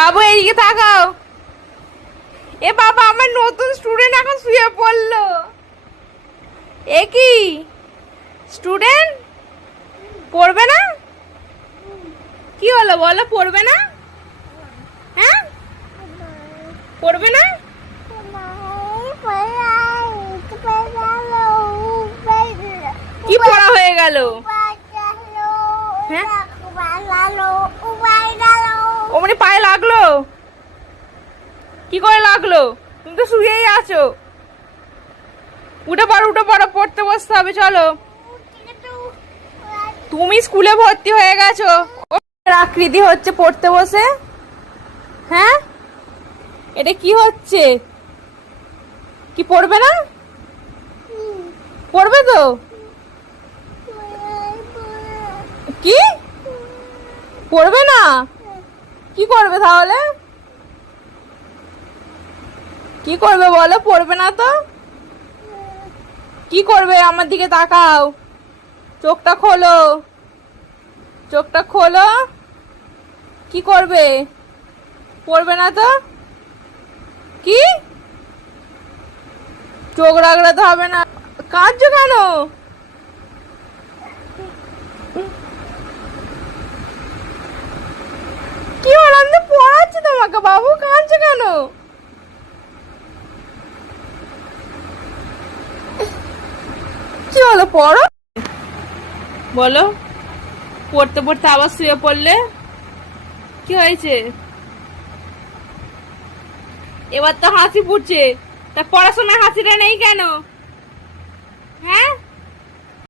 বাবু এদিকে তাকাও। এ বাবা, আমার নতুন স্টুডেন্ট এখন শুয়ে পড়লো। এ কি স্টুডেন্ট? পড়বে না? কি হলো বলো, পড়বে না? হ্যাঁ, পড়বে না? কি পড়া হয়ে গেল? হ্যাঁ, ও মানে পায়ে লাগলো? কি করে লাগলো? তুমি তো শুয়েই আছো। উঠে পড়ো, উঠে পড়ো, পড়তে বসতে হবে, চলো। তুমি স্কুলে ভর্তি হয়ে গেছো, আকৃতি হচ্ছে পড়তে বসে। হ্যাঁ, এটা কি হচ্ছে? কি পড়বে না? পড়বে তো? কি পড়বে না? কি করবে তাহলে? কি করবে বলো? পড়বে না তো কি করবে? আমার দিকে তাকাও, চোখটা খোলো, চোখটা খোলো। কি করবে? পড়বে না তো? কি চোখ রাগড়াতে হবে না? কাঁদছো কেন? কি হলো? আমি তো পড়াচ্ছি তোমাকে বাবু, কাঁদছো কেন? কি হলো, পড়ো। বলো, পড়তে পড়তে আবার শুয়ে পড়লে? কি হয়েছে? এবার তো হাসি ফুটছে, তা পড়াশোনায় হাসিটা নেই কেন? হ্যাঁ,